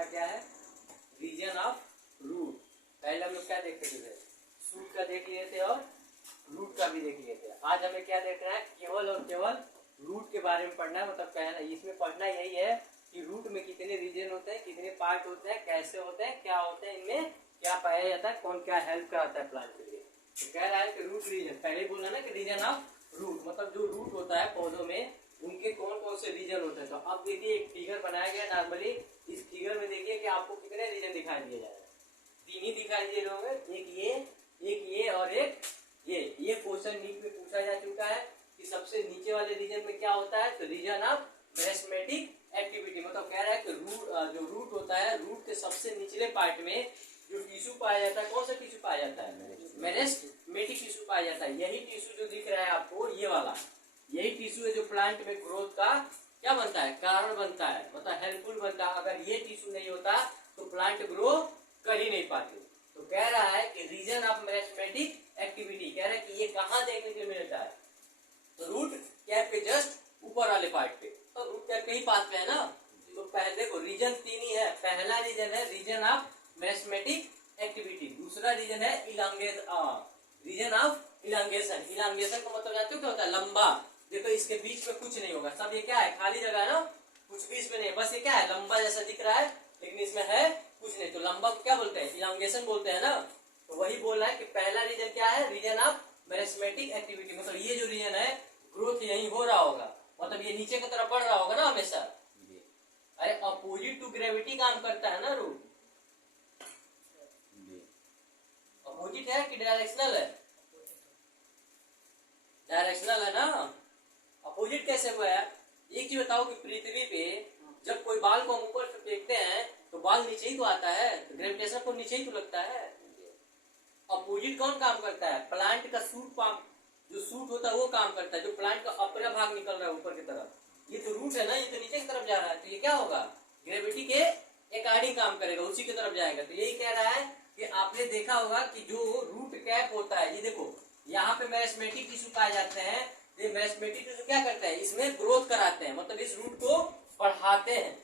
हमारा क्या है, रीजन ऑफ रूट। पहले हम लोग क्या देख रहे थे, शूट का देख लिए थे और रूट का भी देख लिए थे। आज हमें क्या देखना है, केवल और केवल रूट के बारे में पढ़ना है। मतलब कहना इसमें पढ़ना यही है कि रूट में कितने रीजन होते हैं, कितने पार्ट होते हैं, कैसे होते हैं, क्या होते हैं, इनमें क्या पाया जाता है, कौन क्या हेल्प कराता है प्लांट के लिए। तो कह रहा है कि रूट रीजन, पहले बोला ना कि रीजन ऑफ रूट, मतलब जो रूट होता है पौधों में उनके कौन कौन से रीजन होते हैं। तो अब देखिए एक फिगर बनाया गया नॉर्मली, इस फिगर में देखिए कि आपको कितने रीजन दिखाई दिए जा रहे हैं, 3 ही दिखाई दे रहे होंगे, एक ये और एक ये क्वेश्चन नीट में पूछा जा चुका है कि सबसे नीचे वाले रीजन में क्या होता है, तो रीजन ऑफ मेरिस्टेमेटिक एक्टिविटी। मतलब कह रहा है कि जो रूट होता है, रूट के सबसे निचले पार्ट में जो टिश्यू पाया जाता है, कौन सा टिश्यू पाया जाता है, मेरिस्टेमेटिक टिश्यू पाया जाता है। यही टिश्यू जो दिख रहा है आपको, ये वाला यही टिश्यू है जो प्लांट में ग्रोथ का क्या बनता है, कारण बनता है, मतलब हेल्पफुल बनता है। अगर ये टिश्यू नहीं होता तो प्लांट ग्रो कर ही नहीं पाते। तो कह रहा है कि रीजन ऑफ मेरिस्टेमेटिक एक्टिविटी, कह रहा है कि ये कहाँ देखने को मिलता है, तो रूट कैप के जस्ट ऊपर वाले पार्ट पे, तो रूट कैप के ही पास में है ना। तो पहले देखो रीजन 3 ही है, पहला रीजन है रीजन ऑफ मेरिस्टेमेटिक एक्टिविटी, दूसरा रीजन है रीजन ऑफ इलांगेशन। इलांगेशन का मतलब जानते हो क्या होता है, लंबा। देखो इसके बीच में कुछ नहीं होगा, सब ये क्या है, खाली जगह है ना, कुछ बीच में नहीं, बस ये क्या है, लंबा जैसा दिख रहा है लेकिन इसमें है कुछ नहीं, तो लंबा क्या बोलते हैं, इलांगेशन बोलते हैं ना। तो वही बोल रहा है कि पहला रीजन क्या है, रीजन ऑफ मेरिस्टेमेटिक एक्टिविटी, मतलब ये जो रीजन है ग्रोथ यही हो रहा होगा, मतलब ये नीचे की तरफ बढ़ रहा होगा ना हमेशा। अरे अपोजिट टू ग्रेविटी काम करता है ना रूट, अपोजिट है कि डायरेक्शनल है, डायरेक्शनल है ना। अपोजिट कैसे हुआ है, एक चीज बताओ कि पृथ्वी पे जब कोई बाल को हम ऊपर से फेंकते हैं तो बाल नीचे ही तो आता है, तो ग्रेविटेशन को नीचे ही तो लगता है। अपोजिट कौन काम करता है, प्लांट का सूट पाम, जो सूट होता है वो काम करता है, जो प्लांट का अपर भाग निकल रहा है ऊपर की तरफ, ये तो रूट है ना, ये तो नीचे की तरफ जा रहा है, तो ये क्या होगा, ग्रेविटी के अकॉर्डिंग काम करेगा, उसी की तरफ जाएगा। तो यही कह रहा है कि आपने देखा होगा कि जो रूट कैप होता है, ये देखो यहाँ पे मेरिस्टेमेटिक टिश्यू पाए जाते हैं, ये मेरिस्टेमेटिक टिश्यू क्या करते हैं, इसमें ग्रोथ कराते हैं, मतलब इस रूट को बढ़ाते हैं।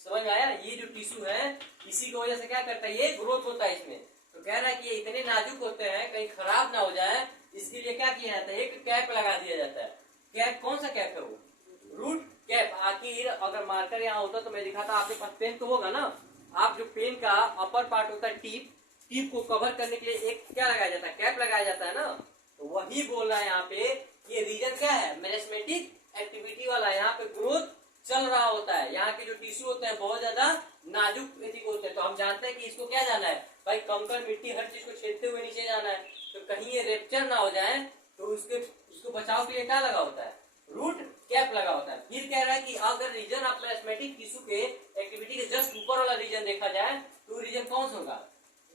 समझ में आया, ये जो टिश्यू है इसी की वजह से क्या करता है, ये ग्रोथ होता है इसमें। तो कह रहा है कि ये इतने नाजुक होते हैं कहीं खराब ना हो जाए, इसके लिए क्या किया जाता है, एक कैप लगा दिया जाता है। कैप कौन सा कैप है, वो रूट कैप। आखिर अगर मार्कर यहाँ होता तो मैं दिखाता, आपके पास पेन तो होगा ना, आप जो पेन का अपर पार्ट होता है टिप, टिप को कवर करने के लिए एक क्या लगाया जाता है, कैप लगाया जाता है ना। तो वही बोल रहा है यहाँ पे, ये रीजन क्या है, मेरिस्टेमेटिक एक्टिविटी वाला, यहाँ पे ग्रोथ चल रहा होता है। यहाँ के जो टिश्यू होते हैं बहुत ज्यादा नाजुक होते हैं, तो हम जानते हैं कि इसको क्या जाना है भाई, कंकड़ मिट्टी हर चीज को छेदते हुए नीचे जाना है, तो कहीं ये रेप्चर ना हो जाए, तो उसको बचाव के लिए क्या लगा होता है, रूट कैप लगा होता है। फिर कह रहा है कि अगर रीजन ऑफ मेरिस्टेमेटिक टिश्यू के एक्टिविटी के जस्ट ऊपर वाला रीजन देखा जाए तो रीजन कौन सा होगा,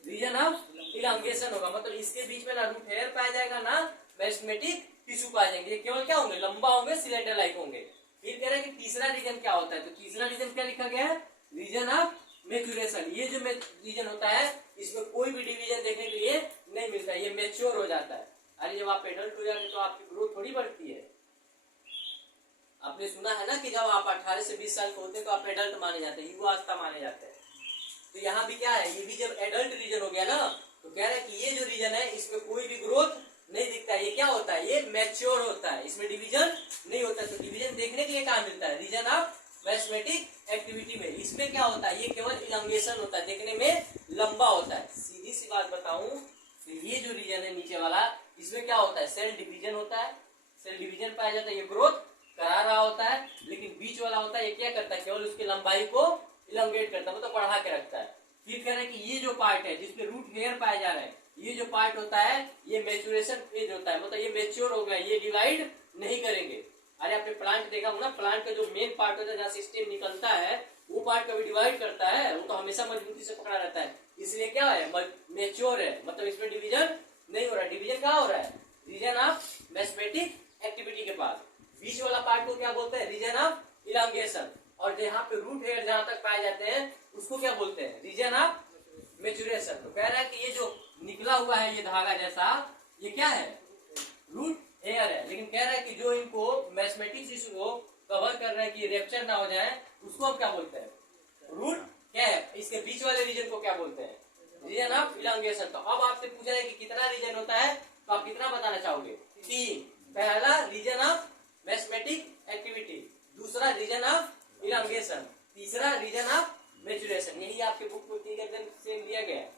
रीजन ऑफ इलांगेशन होगा, मतलब इसके बीच में ना रूट हेयर पाया जाएगा ना मेरिस्टेमेटिक टिश्यू पाए जाएंगे, ये केवल क्या होंगे, लंबा होंगे, सिलेंडर लाइक होंगे। फिर कह रहे हैं कि तीसरा रीजन क्या होता है, तो तीसरा रीजन क्या लिखा गया है, रीजन ऑफ मैच्योरेशन। ये जो रीजन होता है इसमें कोई भी डिवीजन देखने के लिए नहीं मिलता है, ये मैच्योर हो जाता है। अरे जब आप एडल्ट हो जाते हैं तो आपकी ग्रोथ थोड़ी बढ़ती है। आपने सुना है ना कि जब आप 18 से 20 साल के होते हैं तो आप एडल्ट माने जाते हैं, युवा अवस्था माने जाते हैं। तो यहाँ भी क्या है, ये भी जब एडल्ट रीजन हो गया ना, तो कह रहा है कि ये जो रीजन है इसमें कोई भी ग्रोथ नहीं दिखता है, ये क्या होता है, ये मैच्योर होता है, इसमें डिवीजन नहीं होता है। तो डिवीजन देखने के लिए कहाँ मिलता है, रीजन ऑफ मेरिस्टेमेटिक एक्टिविटी में। इसमें क्या होता है, ये केवल इलांगेशन होता है, देखने में लंबा होता है। सीधी सी बात बताऊं तो ये जो रीजन है नीचे वाला, इसमें क्या होता है, सेल डिवीजन होता है, सेल डिवीजन पाया जाता है, ये ग्रोथ करा रहा होता है। लेकिन बीच वाला होता है, ये क्या करता है, केवल उसकी लंबाई को इलांगेट करता है, मतलब बढ़ा के रखता है। फिर कह रहे हैं कि ये जो पार्ट है जिसपे रूट हेयर पाए जा रहे हैं, ये जो पार्ट होता है ये मैच्योरेशन फेज होता है, मतलब ये मैच्योर हो गया, ये डिवाइड नहीं करेंगे। अरे आपने प्लांट देखा होगा ना, प्लांट का जो मेन पार्ट होता है जहाँ से स्टेम निकलता है, वो पार्ट कभी डिवाइड करता है, वो तो हमेशा मजबूती से पकड़ा रहता है, इसलिए क्या है, मैच्योर है, मतलब इसमें डिवीजन नहीं हो रहा है। डिवीजन क्या हो रहा है, रीजन ऑफ मेरिस्टेमेटिक एक्टिविटी के पास। बीच वाला पार्ट को क्या बोलते हैं, रीजन ऑफ इलांगेशन। और जहाँ पे रूट हेयर जहां तक पाए जाते हैं उसको क्या बोलते हैं, रीजन ऑफ मैच्योरेशन। तो कह रहा है कि ये जो निकला हुआ है ये धागा जैसा, ये क्या है, रूट हेयर है। लेकिन कह रहा है कि जो इनको मेरिस्टेमेटिक टिश्यू को कवर कर रहा है कि रेप्चर ना हो जाए, उसको हम क्या बोलते हैं, रूट कैप। बोलते हैं, रीजन ऑफ इलांगेशन। तो अब आपसे पूछा है कि कितना रीजन होता है, तो आप कितना बताना चाहोगे? 3। पहला रीजन ऑफ मैथमेटिक एक्टिविटी, दूसरा रीजन ऑफ इलांगेशन, तीसरा रीजन ऑफ मैचुरेशन। यही आपके बुक में एकदम सेम दिया गया है।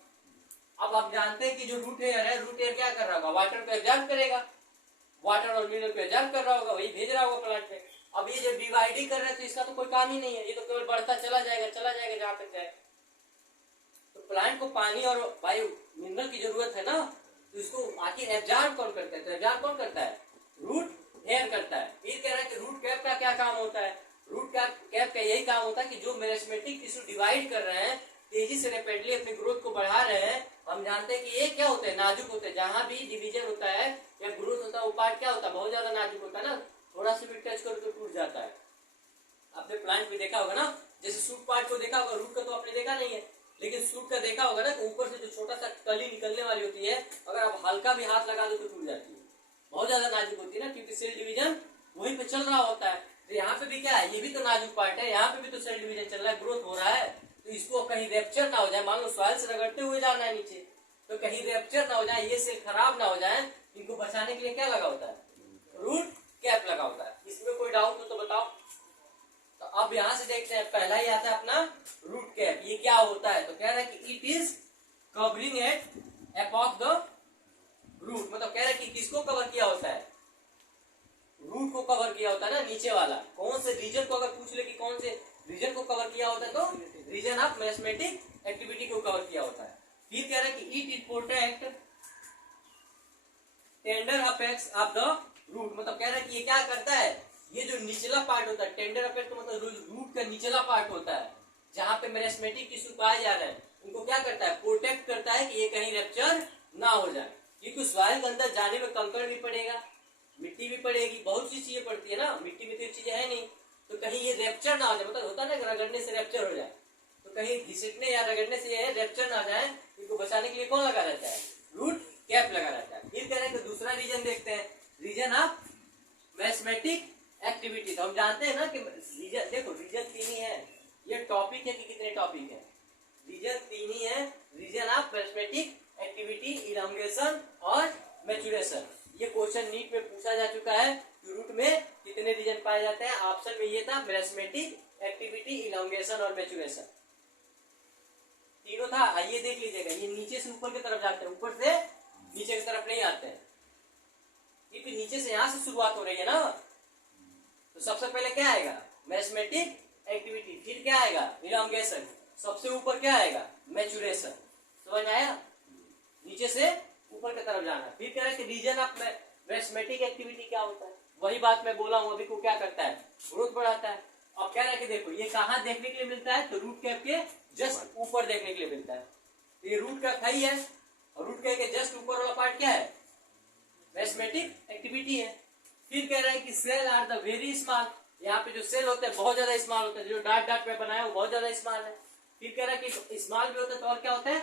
अब आप जानते हैं कि जो रूट एयर है, रूट एयर क्या कर रहा होगा? वाटर को एब्जॉर्ब करेगा, वाटर और मिनरल को एब्जॉर्ब कर रहा होगा, वही भेज रहा होगा प्लांट में। अब ये जब डिवाइडिंग कर रहे हैं तो इसका तो कोई काम ही नहीं है, ये तो केवल बढ़ता चला जाएगा जहां तक जाए। तो प्लांट को पानी और वायु मिनरल की जरूरत है ना, तो इसको आखिर एब्जॉर्ब कौन करता है? तो एब्जॉर्ब कौन करता है? रूट एयर करता है। फिर कह रहा है कि रूट कैप का क्या काम होता है? रूट कैप का यही काम होता है कि जो मेरिस्टेमेटिक टिश्यू डिवाइड कर रहे हैं, तेजी से रैपिडली अपनी ग्रोथ को बढ़ा रहे हैं, हम जानते हैं कि ये क्या होते हैं? नाजुक होते हैं। जहां भी डिवीजन होता है या ग्रोथ होता है, वो पार्ट क्या होता है? बहुत ज्यादा नाजुक होता है ना, थोड़ा सा भी टच करो तो टूट जाता है। आपने प्लांट में देखा होगा ना, जैसे सूट पार्ट को देखा होगा, रूट का तो आपने देखा नहीं है, लेकिन सूट का देखा होगा ना, तो ऊपर से जो छोटा सा कली निकलने वाली होती है, अगर आप हल्का भी हाथ लगा दो तो टूट जाती है, बहुत ज्यादा नाजुक होती है ना, क्योंकि सेल डिवीजन वहीं पे चल रहा होता है। तो यहाँ पे भी क्या है? ये भी तो नाजुक पार्ट है, यहाँ पे भी तो सेल डिवीजन चल रहा है, ग्रोथ हो रहा है। तो इसको कहीं रेप्चर ना हो जाए, मान लो सॉइल से रगड़ते हुए जाना है नीचे, तो कहीं रेप्चर ना हो जाए, ये सेल खराब ना हो जाए, इनको बचाने के लिए क्या लगा होता है? रूट कैप लगा होता है। इसमें कोई डाउट हो तो बताओ। तो अब यहां से देखते हैं, पहला ही आता है अपना रूट कैप। ये क्या होता है? तो कह रहा है कि it is covering at above the root, मतलब कह रहा है कि किसको कवर किया होता है? रूट को कवर किया होता है ना, नीचे वाला। कौन से रीजन को अगर पूछ ले कि कौन से रीजन को कवर किया होता है, तो रीजन ऑफ मैथमेटिक एक्टिविटी को कवर किया होता है। फिर कह रहा है कि it protect tender apex of the root, मतलब कह रहा है कि ये क्या करता है? ये जो निचला पार्ट होता है, टेंडर अपेक्स मतलब रूट का निचला पार्ट होता है, जहां पे मैथमेटिक टिश्यू पाए जा रहे हैं, उनको क्या करता है? प्रोटेक्ट करता है कि ये कहीं रैप्चर ना हो जाए। क्योंकि सॉइल के अंदर जाने में कंकड़ भी पड़ेगा, मिट्टी भी पड़ेगी, बहुत सी चीजें पड़ती है ना, मिट्टी में तो चीजें है नहीं, तो कहीं ये रैप्चर ना हो जाए, मतलब होता है ना रगड़ने से रैप्चर हो जाए, तो कहीं घिसटने या रगड़ने से ये रैप्चर ना जाए, इनको बचाने के लिए कौन लगा रहता है? रूट कैप लगा रहता है। फिर कह रहे हैं कि दूसरा रीजन देखते हैं, रीजन ऑफ मैथमेटिक एक्टिविटी। तो हम जानते हैं ना कि रीजन, देखो रीजन 3 ही है, ये टॉपिक है कि कितने टॉपिक है? रीजन 3 ही है, region of mathematic activity, elongation और मैचुरेशन। ये क्वेश्चन नीट में पूछा जा चुका है कि रूट में कितने रीजन पाए जाते हैं। ऑप्शन में ये था मैथमेटिक एक्टिविटी, इलांगेशन और मैचुरेशन, तीनों था। आइए देख लीजिएगा, ये नीचे से ऊपर की तरफ जाते हैं, ऊपर से नीचे की तरफ नहीं आते हैं, क्योंकि नीचे से यहां से शुरुआत हो रही है ना। तो सबसे पहले क्या आएगा? मैथमेटिक एक्टिविटी, फिर क्या आएगा? इलांगेशन, सबसे ऊपर क्या आएगा? मैचुरेशन। समझ में आया? नीचे से ऊपर की तरफ जाना। फिर कह रहा है कि रीजन ऑफ मैथमेटिक एक्टिविटी क्या होता है? वही बात मैं बोला हूं अभी को, क्या करता है? ग्रोथ बढ़ाता है। अब कह रहा है कि देखो ये कहां देखने के लिए मिलता है? तो रूट कैप के जस्ट ऊपर देखने के लिए मिलता है। तो ये रूट कैप ही है, और रूट कैप के जस्ट ऊपर वाला पार्ट क्या है? मैथमेटिक एक्टिविटी है। फिर कह रहा है कि cell are the very small, यहाँ पे जो सेल होते हैं बहुत ज्यादा स्मॉल होते हैं, जो डाट डाट में बनाया वो बहुत ज्यादा स्मॉल है। फिर कह रहा है कि स्मॉल भी होता है तो और क्या होता है?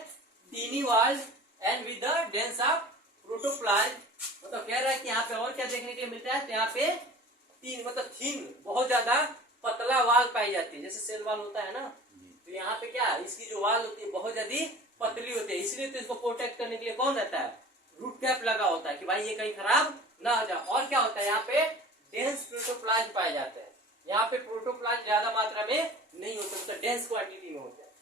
Tiny walls and with the dense of protoplasm, मतलब कह रहा है कि यहाँ पे और क्या देखने के लिए मिलता है? तो यहाँ पे तीन, मतलब थीन, बहुत ज्यादा पतला वाल पाई जाती है, जैसे सेल वाल होता है ना, तो यहाँ पे क्या, इसकी जो वाल होती है बहुत ज्यादा पतली होती है, इसलिए तो इसको प्रोटेक्ट करने के लिए कौन रहता है? रूट कैप लगा होता है कि भाई ये कहीं खराब ना हो जाए। और क्या होता है? यहाँ पे डेंस प्रोटोप्लाज्म पाए जाते हैं, यहाँ पे प्रोटोप्लाज्म ज्यादा मात्रा में नहीं होता, तो डेंस क्वांटिटी में होता है।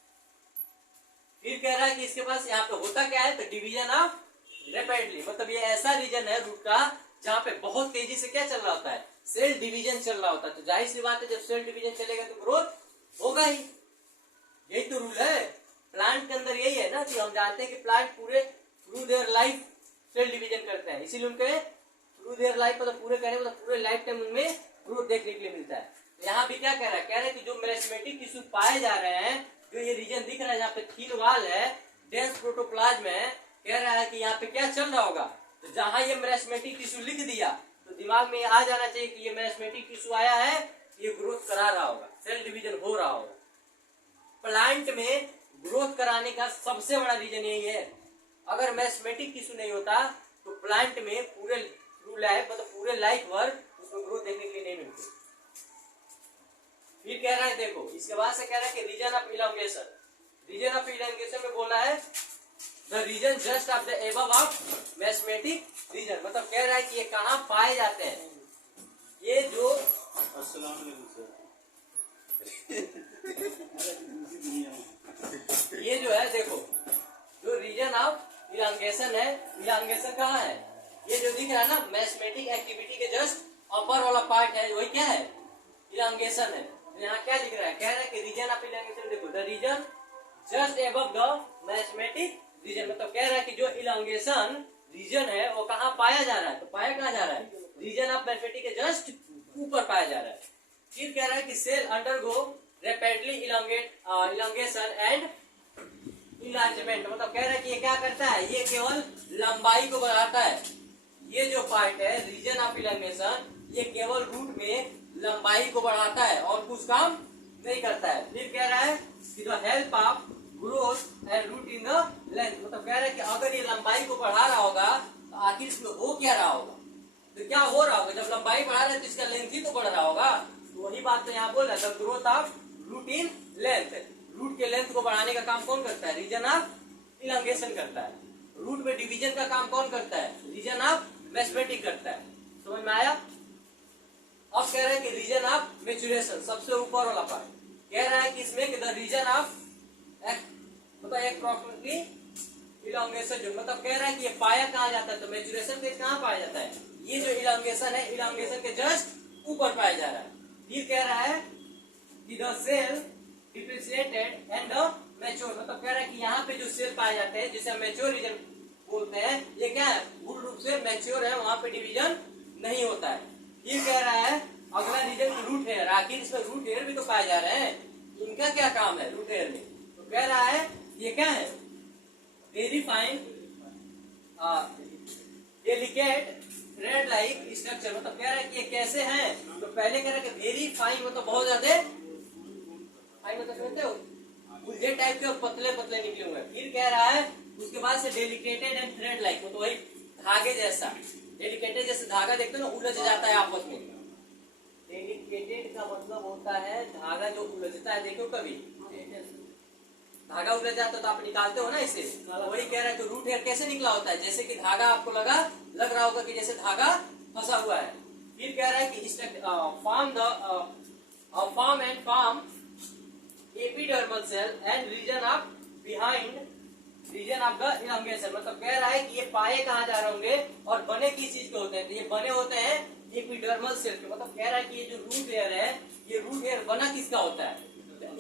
फिर कह रहा है कि इसके पास यहाँ पे होता क्या है? तो डिवीजन ऑफ रैपिडली, मतलब ये ऐसा रीजन है रूट का जहाँ पे बहुत तेजी से क्या चल रहा होता है? सेल डिवीजन चल रहा होता है। तो जाहिर सी बात है, जब सेल डिवीजन चलेगा तो ग्रोथ होगा ही, यही तो रूल है प्लांट के अंदर। यही है ना कि हम जानते हैं कि प्लांट पूरे through their life cell division करते हैं, इसीलिए उनके थ्रू देयर लाइफ मतलब पूरे कहने मतलब पूरे लाइफ टाइम उनमें ग्रोथ देखने के लिए मिलता है। तो यहाँ भी क्या कह रहा है? कह रहे हैं कि जो मैथमेटिक टिश्यू पाए जा रहे हैं, जो ये रीजन दिख रहा है जहाँ पे थीन वाल है, डेंस प्रोटोप्लाज्म है, कह रहा है कि यहाँ पे क्या चल रहा होगा? तो जहां ये मैथमेटिक टिश्यू लिख दिया तो दिमाग में आ जाना चाहिए कि ये मैथमेटिक टिश्यू आया है, ये ग्रोथ करा रहा होगा, सेल डिवीजन हो रहा होगा। प्लांट में ग्रोथ कराने का सबसे बड़ा रीजन यही है। अगर मैथमेटिक टिश्यू नहीं होता तो प्लांट में पूरे थ्रू लाइफ मतलब पूरे लाइफ भर उसको ग्रोथ देखने के लिए नहीं मिलती। फिर कह रहा है देखो, इसके बाद से कह रहा है कि region of elongation. Region of elongation में बोला है the region just of the above of mathematic region, मतलब कह रहा है कि ये कहाँ पाए जाते हैं, ये जो अस्सलाम वालेकुम सर। ये जो है देखो, जो रीजन ऑफ इलांगेशन है, इलांगेशन कहाँ है, ये जो दिख रहा है ना मैथमेटिक एक्टिविटी के जस्ट अपर वाला पार्ट है, वही क्या है, इलांगेशन है। तो यहाँ क्या लिख रहा है, कह रहा है कि रीजन ऑफ इलांगेशन देखो, the region just above the mathematic region, मतलब कह रहा है कि जो इलांगेशन रीजन है वो कहाँ पाया जा रहा है, तो पाया कहाँ जा रहा है, रीजन ऑफ मैथमेटिक के जस्ट ऊपर पाया जा रहा है। फिर कह रहा है कि cell undergo rapidly elongation and enlargement, मतलब कह रहा है कि ये क्या करता है, ये केवल लंबाई को बढ़ाता है। ये जो पार्ट है रीजन ऑफ इलांगेशन, ये केवल रूट में लंबाई को बढ़ाता है और कुछ काम नहीं करता है। फिर कह रहा है कि the help of growth and root in the length, मतलब कह रहा है कि अगर ये लंबाई को बढ़ा रहा होगा तो आखिर इसमें हो क्या रहा होगा, तो क्या हो रहा होगा, जब लंबाई बढ़ा रहा है तो इसका लेंथ ही तो बढ़ रहा होगा। तो वही बात तो यहाँ बोल रहा है, the growth of root in length, root के लेंथ को बढ़ाने का काम कौन करता है, रीजन ऑफ इलांगेशन करता है। रूट में डिवीजन का काम कौन करता है, रीजन ऑफ मैथमेटिक करता है। समझ में आया। अब कह रहे हैं कि रीजन ऑफ मैच्योरेशन, सबसे ऊपर वाला पार्ट, कह रहा है कि इसमें द रीजन ऑफ मतलब एप्रोक्सीमेटली इलांगेशन, जो मतलब कह रहा है कि ये पाया कहाँ जाता है, तो मैच्योरेशन पे कहाँ पाया जाता है, ये जो इलांगेशन है, इलांगेशन के जस्ट ऊपर पाया जा रहा है। फिर कह रहा है कि the cell differentiated and the mature, मतलब कह रहा है कि यहाँ पे जो सेल पाए जाते हैं जिसे हम मैच्योर रीजन बोलते हैं, ये क्या है, मूल रूप से मैच्योर है, वहां पे डिवीजन नहीं होता है। फिर कह रहा है अगला रीजन रूट हेयर, आखिर इसमें रूट हेयर भी तो पाए जा रहे हैं, इनका क्या काम है रूट हेयर में, तो कह रहा है ये क्या है, very fine delicate thread like structure, मतलब कह रहा है कि ये कैसे हैं, तो पहले कह रहा है कि वेरी फाइन मतलब बहुत ज्यादा फाइन, मतलब कहते हो उलझे टाइप के और पतले पतले निकले हुए। फिर कह रहा है उसके बाद से डेलिकेटेड एंड थ्रेड लाइक, मतलब वही धागे जैसा, डेलिकेटेड जैसे धागा देखते हो ना उलझ जाता है आपस में, डेलिकेटेड का मतलब होता है धागा जो उलझता है, देखो कभी धागा उलझ जाता है तो आप निकालते हो ना इसे, तो वही कह रहा है कि रूट हेयर कैसे निकला होता है, जैसे कि धागा आपको लग रहा होगा कि जैसे धागा फंसा हुआ है। फिर कह रहा है कि form and form epidermal cell and region of behind region of the elongation, मतलब कह रहा है कि ये पाए कहाँ जा रहे होंगे और बने किस चीज के होते हैं, तो ये बने होते हैं एपिडर्मल सेल के, मतलब कह रहा है कि ये जो रूट हेयर है, ये रूट हेयर बना किसका होता है,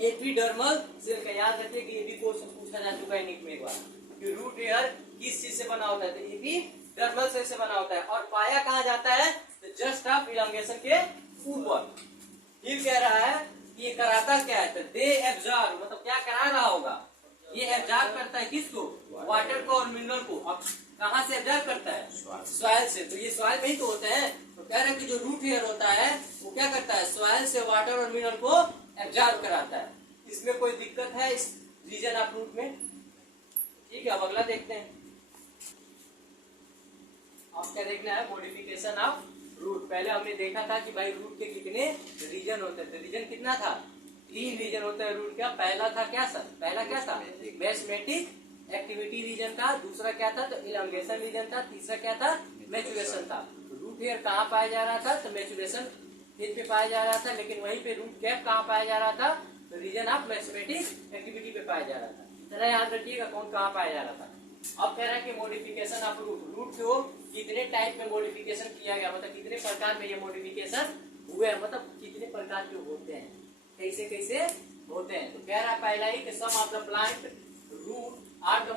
एपिडर्मल सेल का। याद रखिए कि ये भी क्वेश्चन पूछा जा चुका है नीट में एक बार, कि रूट हेयर किस चीज से बना होता है, तो एपिडर्मल सेल से बना होता है। और पाया कहाँ जाता है, तो जस्ट ऑफ इलांगेशन के ऊपर। फिर कह रहा है कि ये कराता क्या है, तो दे एब्जॉर्ब, मतलब क्या करा रहा होगा, ये एब्जॉर्ब करता है किसको, वाटर को और मिनरल को। अब कहाँ से एब्जॉर्ब करता है, सॉइल से, तो ये सॉइल में ही तो होते हैं। तो कह रहे हैं कि जो रूट हेयर होता है वो क्या करता है, सॉइल से वाटर और मिनरल को एब्जॉर्ब कराता है। इसमें कोई दिक्कत है इस रीजन ऑफ रूट में, ठीक है। अब अगला देखते हैं, अब क्या देखना है, मॉडिफिकेशन ऑफ रूट। पहले हमने देखा था कि भाई रूट के कितने रीजन होते थे, रीजन कितना था, 3 रीजन होते हैं रूट का। पहला था क्या सर, पहला क्या था, मैथमेटिक एक्टिविटी रीजन था, दूसरा क्या था, तो इलांगेशन रीजन था, तीसरा क्या था, मैच्योरेशन था। रूट हेयर कहाँ पाया जा रहा था, तो मैच्योरेशन फेज पे पाया जा रहा था, लेकिन वहीं पे रूट कैप कहाँ पाया जा रहा था, तो रीजन ऑफ मैथमेटिक एक्टिविटी पे पाया जा रहा था। जरा याद रखिएगा कौन कहाँ पाया जा रहा था। अब कह रहा है कि मॉडिफिकेशन ऑफ रूट, रूट को कितने टाइप में मॉडिफिकेशन किया गया, मतलब कितने प्रकार में ये मॉडिफिकेशन हुए, मतलब कितने प्रकार के होते हैं, कैसे कैसे होते हैं। तो कह रहा है पहला ही कि some of the plant root are the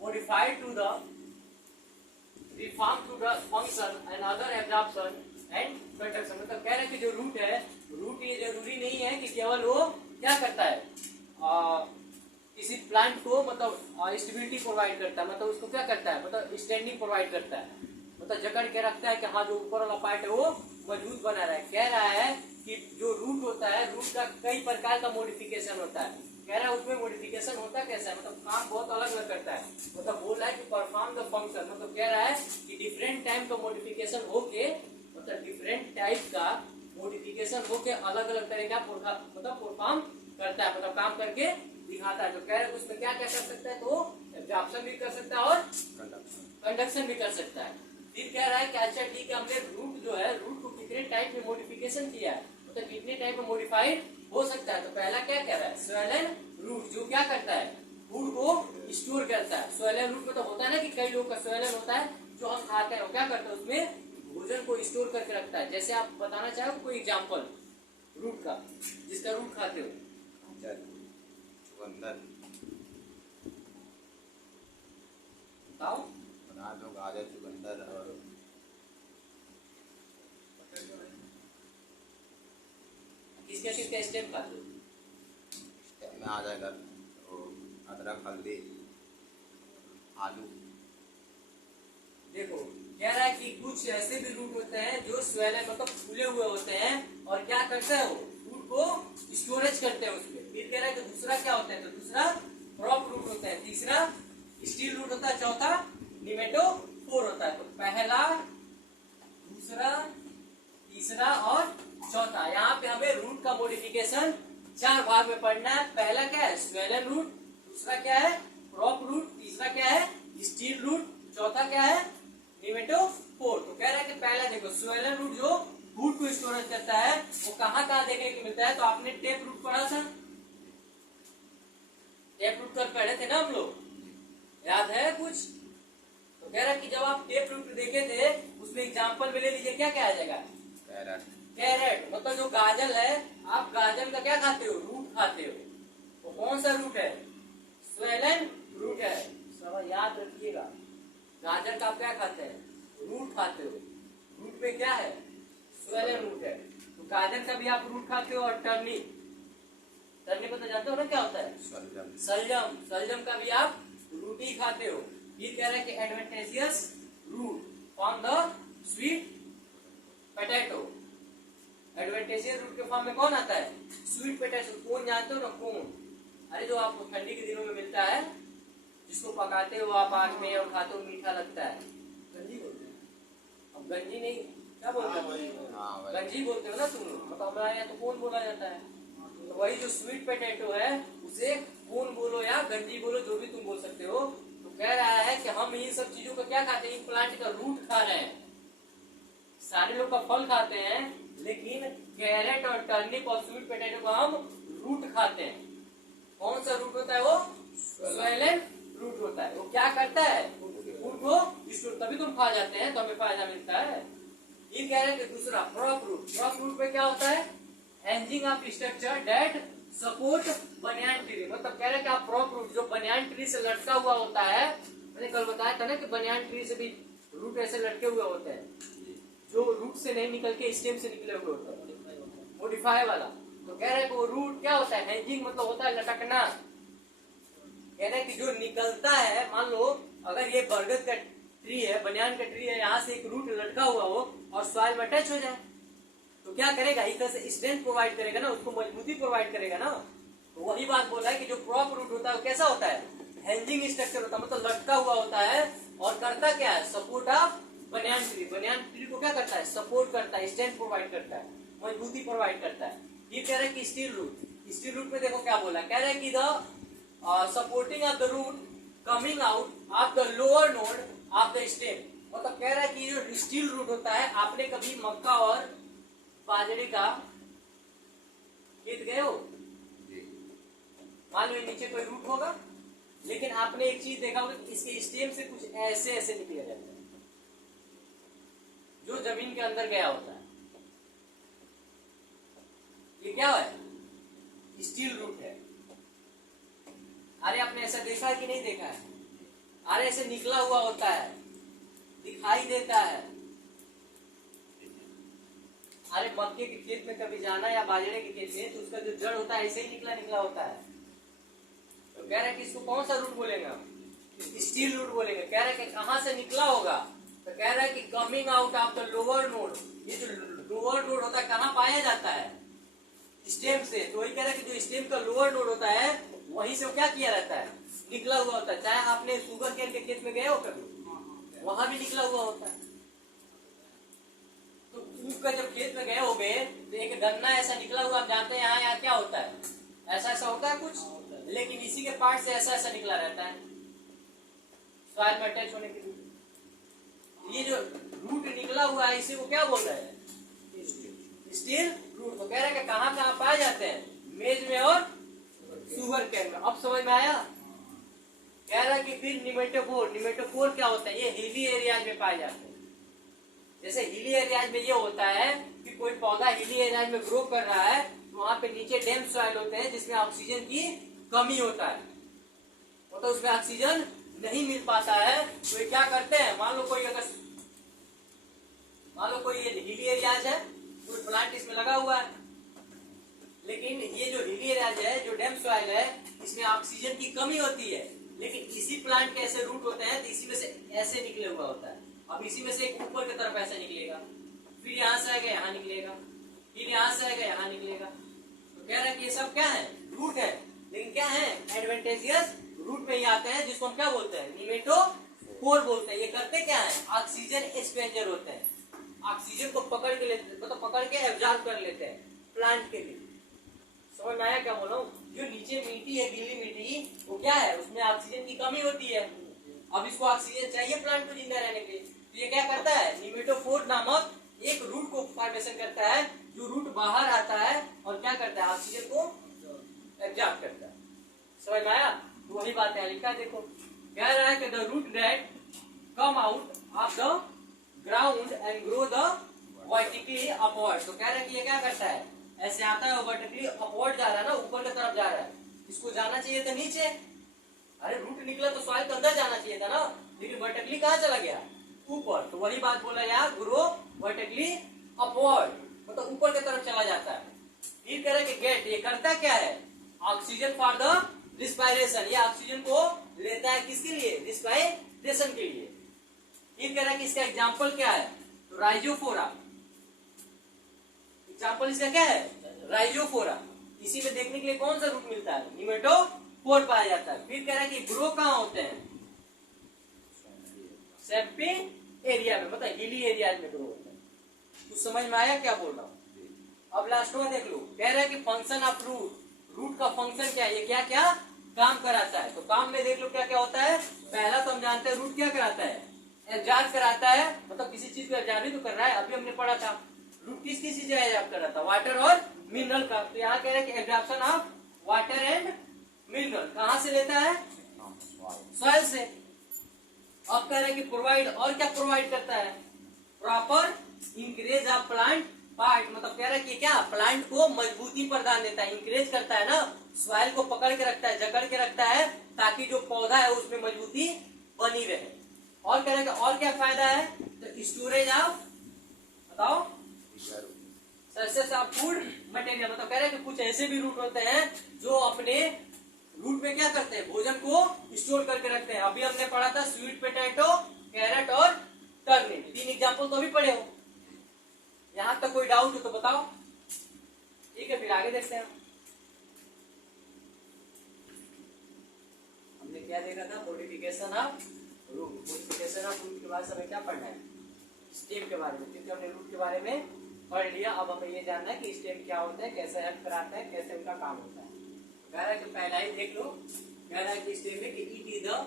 modified to the reformed to the function and other absorption and conduction, मतलब कह रहे हैं कि जो रूट है, रूट ये जरूरी नहीं है कि केवल वो क्या करता है, किसी प्लांट को मतलब स्टेबिलिटी प्रोवाइड करता है, मतलब उसको क्या करता है, मतलब स्टैंडिंग प्रोवाइड करता है, मतलब जकड़ के रखता है कि हाँ जो ऊपर वाला पार्ट है वो मजबूत बना रहा है। कह रहा है कि जो रूट होता है, रूट का कई प्रकार का मॉडिफिकेशन होता है। कह रहा है उसमें मॉडिफिकेशन होता कैसा है, मतलब काम बहुत अलग अलग करता है, मतलब बोल रहा है कि परफॉर्म द फंक्शन, मतलब कह रहा है कि डिफरेंट टाइप का मॉडिफिकेशन होके, मतलब डिफरेंट टाइप का मॉडिफिकेशन होके अलग अलग तरह का मतलब परफॉर्म करता है, मतलब काम करके दिखाता है। तो कह रहे उसमें क्या क्या कर सकता है, तो एब्जॉर्प्शन भी कर सकता है और कंडक्शन भी कर सकता है। फिर कह रहा है कि अच्छा ठीक है, हमने रूट जो है, रूट को कितने टाइप में मॉडिफिकेशन किया है, मतलब कितने टाइप में मॉडिफाइड हो सकता है। तो पहला क्या कह रहा है, स्वेलन रूट, जो क्या करता है, फूड को स्टोर करता है। स्वेलन रूट में तो होता है ना कि कई लोगों का स्वेलन होता है, जो हम खाते हैं वो क्या करता है, उसमें भोजन को स्टोर करके रखता है। जैसे आप बताना चाहो कोई एग्जाम्पल रूट का, जिसका रूट खाते हो। चुकंदर बताओ। बना दो, गाजर, चुकंदर और किसका किसका स्टेम खाते हो? में आ जाएगा तो अदरक, हल्दी, आलू। देखो कह रहा है कि कुछ ऐसे भी रूट होते हैं जो स्वेलन मतलब फूले हुए होते हैं, और क्या करते हैं, वो रूट को स्टोरेज करते हैं उसमें। फिर कह रहा है कि दूसरा क्या होता है, तो दूसरा क्रॉप रूट होता है, तीसरा स्टील रूट होता है, चौथा निमेटोफोर होता है। तो पहला, दूसरा, तीसरा और चौथा, यहाँ पे हमें रूट का मॉडिफिकेशन 4 भाग में पढ़ना है। पहला क्या है, स्वेलन रूट, दूसरा क्या है, क्रॉप रूट, तीसरा क्या है, स्टील रूट, चौथा क्या है, निमेटोफोर। तो कह रहा है कि पहला देखो, स्वेलन रूट जो फूड को स्टोरेज करता है, वो कहाँ कहाँ देखने को मिलता है, तो आपने टेप रूट पढ़ा था, टेप रूट कर पढ़े थे ना हम लोग, याद है कुछ? तो कह रहा है कि जब आप टेप रूट देखे थे, उसमें एग्जाम्पल में ले लीजिए, क्या क्या आ जाएगा, कैरेट। कैरेट, मतलब जो गाजर है, आप गाजर का क्या खाते हो, रूट खाते हो। तो कौन सा रूट है, स्वेलन रूट है, सब याद रखिएगा। गाजर का आप क्या खाते हैं, रूट खाते हो, रूट में क्या है, स्वेलन रूट है। तो गाजर का भी आप रूट खाते हो। और टर्निप, टर्निप को तो जानते हो ना क्या होता है, सलजम। सलजम, सलजम का भी आप रूट ही खाते हो। ये कह रहा है कि adventitious root on the sweet potato, adventitious root के फॉर्म में कौन आता है, स्वीट पोटैटो। कौन जानते हो ना, कौन, अरे जो आपको ठंडी के दिनों में मिलता है, जिसको पकाते हो आप आग में और खाते हो, मीठा लगता है, गंजी बोलते हैं। अब गंजी नहीं, क्या बोलते हैं, गंजी बोलते हो ना तुम लोग, मतलब हमारे यहाँ तो कौन बोला जाता है। तो वही जो स्वीट पोटैटो है, उसे कौन बोलो या गंजी बोलो, जो भी तुम बोल सकते हो। तो कह रहा है कि हम इन सब चीजों का क्या खाते हैं, इन प्लांट का रूट खा रहे हैं। सारे लोग का फल खाते हैं, लेकिन कैरेट और टर्निप और स्वीट पोटैटो को हम रूट खाते हैं। कौन सा रूट होता है, वो स्वेलन रूट होता है। वो क्या करता है, फूड को स्टोर, तभी तुम खा जाते हैं, तो हमें फायदा मिलता है। ये कह रहे हैं कि दूसरा क्रॉप रूट, क्रॉप रूट में क्या होता है, hanging of structure that support banyan tree, मतलब कह रहे हैं कि आप क्रॉप रूट जो बनियान ट्री से लटका हुआ होता है, मैंने कल बताया था ना कि बनियान ट्री से भी रूट ऐसे लटके हुए होते हैं, जो रूट से नहीं निकल के स्टेम से निकले हुए होते हैं, मोडिफाई वाला। तो कह रहे हैं कि वो रूट क्या होता है, हैंगिंग मतलब होता है लटकना। कह रहे हैं कि जो निकलता है, मान लो अगर ये बरगद का ट्री है, बनियान का ट्री है, यहाँ से एक रूट लटका हुआ हो और सॉइल में अटैच हो जाए, तो क्या करेगा, इस तरह से स्ट्रेंथ प्रोवाइड करेगा ना, उसको मजबूती प्रोवाइड करेगा ना। तो वही बात बोल रहा है कि जो क्रॉप रूट होता है वो कैसा होता है, हैंगिंग स्ट्रक्चर होता है, मतलब लटका हुआ होता है, और करता क्या है, support of banyan tree, banyan tree को क्या करता है, सपोर्ट करता है, स्ट्रेंथ प्रोवाइड करता है, मजबूती प्रोवाइड करता है। ये कह रहे हैं कि स्टील रूट, स्टील रूट में देखो क्या बोला, कह रहे हैं कि the supporting of the root coming out of the lower node of the stem, मतलब कह रहा है कि जो स्टील रूट होता है, आपने कभी मक्का और बाजरे का खेत गए हो, मान लो नीचे कोई रूट होगा, लेकिन आपने एक चीज देखा होगा, इसके स्टेम से कुछ ऐसे ऐसे निकले जाता है, जो जमीन के अंदर गया होता है। ये क्या है, स्टील रूट है। अरे आपने ऐसा देखा है कि नहीं देखा है, अरे ऐसे निकला हुआ होता है, दिखाई देता है। अरे मक्के के खेत में कभी जाना या बाजरे के खेत में, तो उसका जो जड़ होता है ऐसे ही निकला निकला होता है। तो कह रहे हैं कि इसको कौन सा रूट बोलेंगे, स्टील रूट बोलेंगे। कह रहे हैं कि कहां से निकला होगा, तो कह रहा है कि coming out of the lower node. ये जो लोअर नोड होता है कहाँ पाया जाता है, स्टेम से। तो वही कह रहा है कि जो स्टेम का लोअर नोड होता है, वहीं से क्या किया रहता है, निकला हुआ होता है। चाहे आपने शुगर केन के खेत में गए हो कभी, वहां भी निकला हुआ होता है। तो ऊख का जब खेत में गए होगे, तो एक गन्ना ऐसा निकला हुआ, आप जानते हैं यहाँ यहाँ क्या होता है, ऐसा ऐसा होता है कुछ, लेकिन इसी के पार्ट से ऐसा ऐसा निकला रहता है सॉइल में अटैच होने के लिए। ये जो रूट निकला हुआ है इसी को क्या बोल रहे हैं? Stilt root. तो कह रहे हैं कि कहाँ कहाँ पाए जाते हैं? मेज में और शुगर केन में। अब समझ में आया? कह रहा है कि फिर निमेटोफोर। निमेटोफोर क्या होता है? ये हिली एरियाज में पाए जाते हैं। जैसे हिली एरियाज में ये होता है कि कोई पौधा हिली एरियाज में ग्रो कर रहा है, तो वहां पे नीचे डैम सॉइल होते हैं जिसमें ऑक्सीजन की कमी होता है, तो उसमें ऑक्सीजन नहीं मिल पाता है। तो ये क्या करते हैं? मान लो कोई ये हिली एरियाज है, कोई प्लांट इसमें लगा हुआ है, लेकिन ये जो हिली एरियाज है, जो डैम सॉइल है, इसमें ऑक्सीजन की कमी होती है, लेकिन इसी प्लांट के ऐसे रूट होते हैं तो इसी में से ऐसे निकले हुआ होता है। अब इसी में से एक ऊपर की तरफ ऐसे निकलेगा, फिर यहाँ से आएगा यहाँ निकलेगा, फिर यहाँ से आएगा यहाँ निकलेगा। तो कह रहा है कि ये सब क्या है? रूट है। लेकिन क्या है? एडवांटेजियस रूट में ही आते हैं, जिसको हम क्या बोलते हैं? निमेटोफोर बोलते हैं। ये करते क्या है? ऑक्सीजन एक्सचेंजर होते हैं। ऑक्सीजन को पकड़ के लेते, मतलब पकड़ के एब्जॉर्ब कर लेते हैं प्लांट के लिए। समझ में आया क्या बोला हूँ? जो नीचे मिट्टी है, गीली मिट्टी, वो क्या है? उसमें ऑक्सीजन की कमी होती है। अब इसको ऑक्सीजन चाहिए प्लांट को जिंदा रहने के लिए, तो ये क्या करता है? निमेटोफोर नामक एक रूट को फॉर्मेशन करता है, जो रूट बाहर आता है और क्या करता है? ऑक्सीजन को एब्जॉर्ब करता है। समझ में आया? तो वही बात है, लिखा है देखो। कह रहा है कि the root that come out of the ground and grow the vertically upward. तो कह रहा है कि ये क्या करता है? ऐसे आता है, वर्टिकली अपवर्ड जा रहा है ना, ऊपर की तरफ जा रहा है। इसको जाना चाहिए था नीचे। अरे रूट निकला तो सॉइल के अंदर जाना चाहिए था ना, लेकिन वर्टिकली कहाँ चला गया? ऊपर। तो वही बात बोला यार, ग्रो वर्टिकली अपवर्ड, मतलब ऊपर की तरफ चला जाता है। फिर कह रहे कि गेट, ये करता क्या है? Oxygen for the respiration. ये ऑक्सीजन को लेता है किसके लिए? रिस्पायरेशन के लिए। फिर कह रहा है कि इसका एग्जाम्पल क्या है? तो राइजोफोरा। एग्जाम्पल इसका क्या है? राइजोफोरा। इसी में देखने के लिए कौन सा रूट मिलता है? निमेटोफोर पाया जाता है। फिर कह रहा है कि ग्रो कहाँ होते हैं? सैम्पी एरिया में, मतलब हिली एरिया में ग्रो होते हैं। तो समझ में आया क्या बोल रहा हूँ? अब लास्ट में देख लो। कह रहा है कि फंक्शन ऑफ रूट। रूट का फंक्शन क्या है? ये क्या क्या काम कराता है? तो काम में देख लो क्या क्या होता है। पहला तो हम जानते हैं रूट क्या कराता है? एब्जॉर्ब कराता है, मतलब किसी चीज को एब्जॉर्ब ही तो कर रहा है। अभी हमने पढ़ा था रूट किस किस चीज एब्जॉर्ब कर रहा था? वाटर और मिनरल का। तो यहाँ कह रहे हैं कि absorption of water and mineral कहाँ से लेता है? सॉइल से। अब कह रहे हैं कि प्रोवाइड, और क्या प्रोवाइड करता है? Proper increase of plant part, मतलब कह रहा है कि क्या? प्लांट को मजबूती प्रदान देता है, इंक्रेज करता है ना, सॉइल को पकड़ के रखता है, जकड़ के रखता है, ताकि जो पौधा है उसमें मजबूती बनी रहे। और कह रहे हैं कि और क्या फायदा है? तो स्टोरेज ऑफ, बताओ, सोर्सेस ऑफ फूड मटेरियल, मतलब कह रहे हैं कि कुछ ऐसे भी रूट होते हैं जो अपने रूट में क्या करते हैं? भोजन को स्टोर करके रखते हैं। अभी हमने पढ़ा था स्वीट पोटैटो, कैरेट और टर्निप। 3 एग्जाम्पल तो अभी पढ़े हो। यहां तक कोई डाउट हो तो बताओ। ठीक है, फिर आगे देखते हैं। हमने क्या देखा था? Modification of root. Modification of root के बाद हमें क्या पढ़ना है? स्टेम के बारे में, क्योंकि हमने रूट के बारे में पढ़ लिया। अब हमें ये जानना है कि स्टेम क्या होता है, कैसे हेल्प कराता है, कैसे उनका काम होता है। कह रहा है कि पहला ही देख लो। कह रहा है कि स्टेम में कि it is the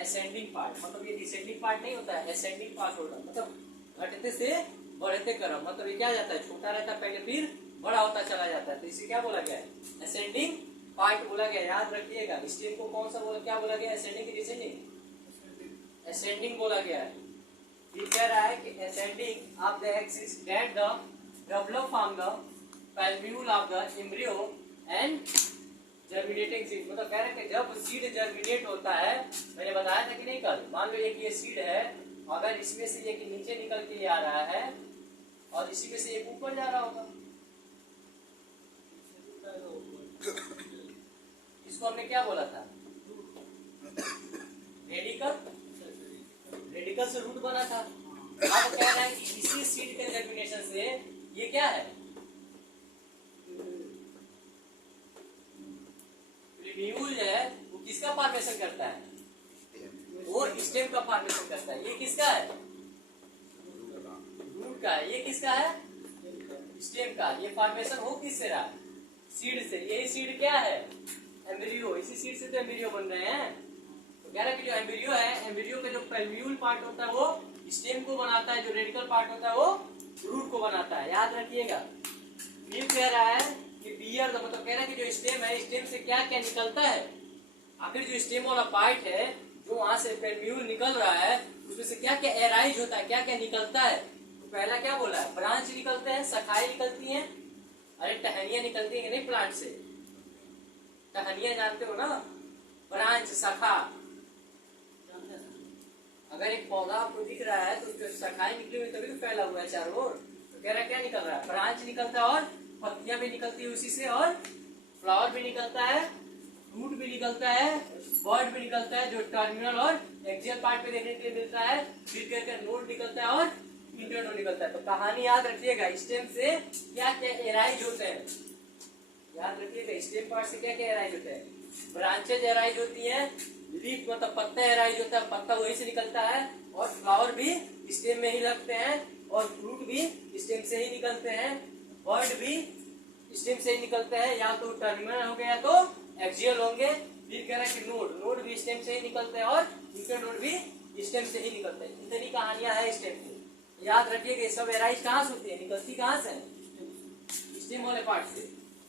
ascending part, मतलब ये डिसेंडिंग पार्ट नहीं होता है, असेंडिंग पार्ट होता है, मतलब घटते से बढ़ते क्रम, मतलब ये क्या जाता है? छोटा रहता है पहले, फिर बड़ा होता चला जाता है। तो इसे क्या बोला गया है? असेंडिंग पार्ट बोला गया। याद रखिएगा। स्टेम को कौन सा बोला, क्या बोला गया? असेंडिंग की डिसेंडिंग? असेंडिंग बोला गया है। फिर कह रहा है कि ascending of the axis that the develop from the plumule of the embryo and germinating seed, मतलब कह रहे हैं कि जब सीड जर्मिनेट होता है, मैंने बताया था कि नहीं कल, मान लो एक ये सीड है, अगर इसमें से एक नीचे निकल के आ रहा है और इसी में से एक ऊपर जा रहा होगा, इसको हमने क्या बोला था? रेडिकल। रेडिकल से रूट बना था। अब कह रहा है कि इसी सीड के जर्मिनेशन से ये क्या है? प्रीम्यूल है, वो किसका फॉर्मेशन करता है? वो स्टेम का फॉर्मेशन करता है। ये किसका है? रूट का है। ये किसका है? स्टेम का। ये फॉर्मेशन हो किससे रहा? सीड से, यही सीड क्या है, एम्ब्रियो, इसी सीड से तो एम्ब्रियो बन रहे हैं। तो कह रहा है कि जो एम्ब्रियो है, एम्ब्रियो का जो पेल्म्यूल पार्ट होता है वो स्टेम को बनाता है, जो रेडिकल पार्ट होता है वो रूट को बनाता है, याद रखिएगा। फिर कह रहा है कि बियर, मतलब कह रहा है कि जो स्टेम है, स्टेम से क्या क्या निकलता है, आखिर जो स्टेम वाला पार्ट है, जो वहां से पेल्म्यूल निकल रहा है, उसमें से क्या क्या एराइज होता है, क्या क्या निकलता है। तो पहला क्या बोला है, ब्रांच निकलते हैं, शाखाएं निकलती हैं, अरे टहनियां निकलती है नहीं प्लांट से, टहनियां जानते हो ना, ब्रांच शाखा। अगर एक पौधा आपको दिख रहा है तो उसके शाखाएं निकली हुई तभी तो फैला हुआ है चारों ओर। तो कह रहा है क्या निकल रहा है, ब्रांच निकलता है और पत्तियां भी निकलती है उसी से, और फ्लावर भी निकलता है, रूट भी निकलता है, बर्ड भी निकलता है, जो टर्मिनल और एक्सियल पार्ट पे देखने के लिए मिलता है। फिर कहकर नोड निकलता है और इंटरनोड निकलता है। तो कहानी याद रखिएगा, स्टेम से क्या क्या एराइज होते हैं, याद रखिएगा, स्टेम पार्ट से क्या क्या एराइज होते हैं, ब्रांचेज एराइज होती हैं, लीफ मतलब पत्ता एराइज होता है, पत्ता वही से निकलता है, और फ्लावर भी स्टेम में ही लगते हैं, और फ्रूट भी स्टेम से ही निकलते हैं, बर्ड भी स्टेम से ही निकलते हैं, या तो टर्मिनल हो गया तो एक्सियल होंगे। फिर कह रहा है कि नोड, नोड भी स्टेम से ही निकलते हैं, और इंटरनोड भी स्टेम से ही निकलते हैं। इतनी कहानियां है स्टेम की, याद रखिएगा। ये सब एराइज कहाँ से होती है, निकलती कहाँ से, स्टेम वाले पार्ट से।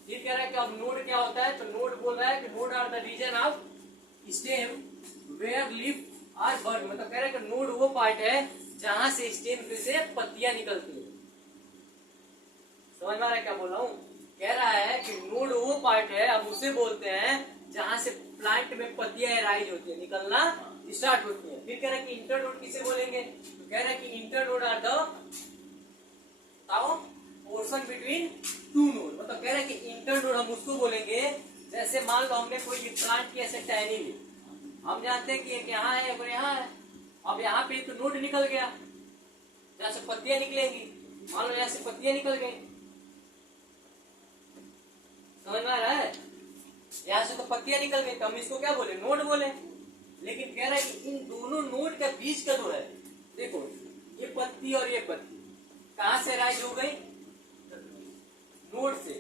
फिर कह रहा है कि अब नोड क्या होता है, तो नोड बोल रहा है कि node are the region of stem where leaf are borne, मतलब कह रहा है कि नोड वो पार्ट है जहां से स्टेम से पत्तियां निकलती है। समझ में आ रहा है क्या बोल रहा हूँ, कह रहा है कि नोड वो पार्ट है, अब उसे बोलते हैं जहां से प्लांट में पत्तियां एराइज होती है, निकलना स्टार्ट होती है। फिर कह रहा है कि इंटरनोड किसे बोलेंगे, तो कह रहा है कि internode are the portion between two node, मतलब कह रहा है कि इंटरनोड हम उसको बोलेंगे, जैसे मान लो हमने कोई प्लांट की ऐसे टहनी ली, हम जानते हैं कि एक यहाँ है एक यहाँ है, अब यहाँ पे तो नोड निकल गया, यहाँ से पत्तियां निकलेंगी, मान लो यहाँ से पत्तियां निकल गई, समझ में आ रहा है, यहाँ से तो पत्तियां निकल गई, तो हम इसको क्या बोले, नोड बोले। लेकिन कह रहा है कि इन दोनों नोड के बीच का जो है, देखो ये पत्ती और ये पत्ती कहां से राइज हो गई, नोड से।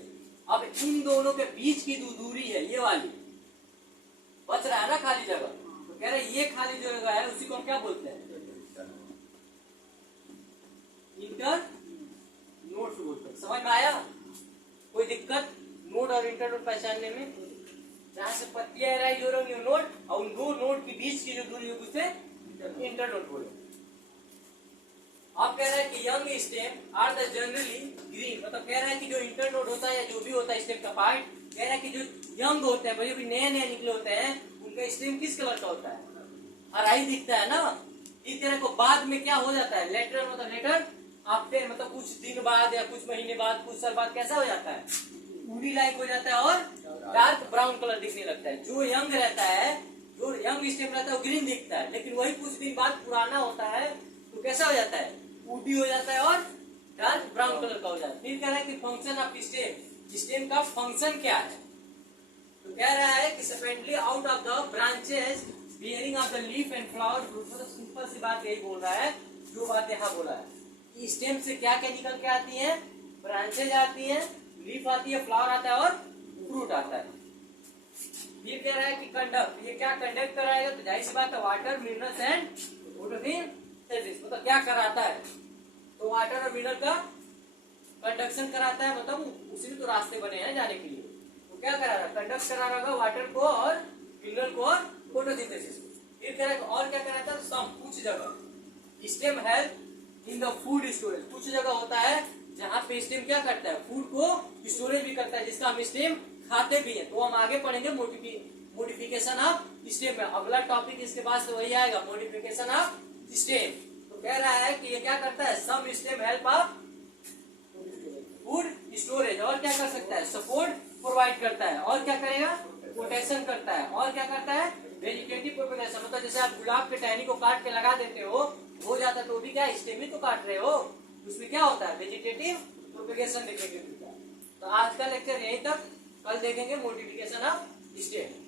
अब इन दोनों के बीच की जो दूरी है ये वाली, बच रहा है ना खाली जगह, तो कह रहे ये खाली जो जगह है उसी को हम क्या बोलते हैं, इंटर नोड से बोलते हैं। समझ में आया, कोई दिक्कत नोड और इंटर नोड पहचानने में, जहां से पत्तियां एराइज हो रही है नोड, और उन दो नोड के बीच की जो दूरी होगी उसे इंटर नोड बोले। अब कह रहा है कि young stem are the generally green, मतलब कह रहा है कि जो इंटर नोड होता है या जो भी होता है स्टेम का पार्ट, कह रहा है कि जो यंग होते हैं, भाई अभी नए नए निकले होते हैं, उनका स्टेम किस कलर का होता है, हराई दिखता है ना। इस तरह को बाद में क्या हो जाता है, लेटर मतलब लेटर आफ्टर, मतलब कुछ दिन बाद या कुछ महीने बाद, कुछ साल बाद कैसा हो जाता है, वुडी लाइक हो जाता है और डार्क ब्राउन कलर दिखने लगता है। जो यंग रहता है, जो यंग स्टेम रहता है वो ग्रीन दिखता है, लेकिन वही कुछ दिन बाद पुराना होता है तो कैसा हो जाता है, वुडी हो जाता है और डार्क ब्राउन कलर का हो जाता है। फिर कह रहा है कि फंक्शन ऑफ स्टेम, स्टेम का फंक्शन क्या है, तो कह रहा है कि separately out of the branches bearing of the leaf and flower fruit, मतलब सिंपल सी बात यही बोल रहा है जो बात यहाँ बोला है कि स्टेम से क्या क्या निकल के आती है, ब्रांचेज आती है, लीफ आती है, फ्लावर आता है और फ्रूट आता है। फिर कह रहा है कि कंडक्ट, ये क्या कंडक्ट कराएगा, तो जाहिर सी बात है वाटर मिनरल्स एंड फोटोसिंथेसिस, मतलब क्या कराता है, तो वाटर और मिनरल का कंडक्शन कराता है, मतलब उसी में तो रास्ते बने हैं जाने के लिए, तो क्या करा रहा है, कंडक्ट करा रहा होगा वाटर को और मिनरल को और फोटोसिंथेसिस को। फिर कह रहा है और क्या कराता है, सम कुछ जगह stem help in the food storage, कुछ जगह होता है जहाँ पे स्टेम क्या करता है, फूड को स्टोरेज भी करता है, जिसका हम स्टेम खाते भी हैं। तो हम आगे पढ़ेंगे मॉडिफिकेशन ऑफ स्टेम में, अगला टॉपिक इसके बाद से वही आएगा, मॉडिफिकेशन ऑफ स्टेम। तो कह रहा है कि ये क्या करता है, some stem help of food storage, और क्या कर सकता है, सपोर्ट प्रोवाइड करता है, और क्या करेगा, प्रोटेक्शन करता है, और क्या करता है, वेजिटेटिव प्रोपेगेशन, मतलब जैसे आप गुलाब के टहनी को काट के लगा देते हो जाता है, तो भी क्या स्टेम ही तो काट रहे हो, उसमें क्या होता है, वेजिटेटिव प्रोपेगेशन देखने को मिलता है। तो आज का लेक्चर यहीं तक, कल देखेंगे मॉडिफिकेशन ऑफ स्टेम।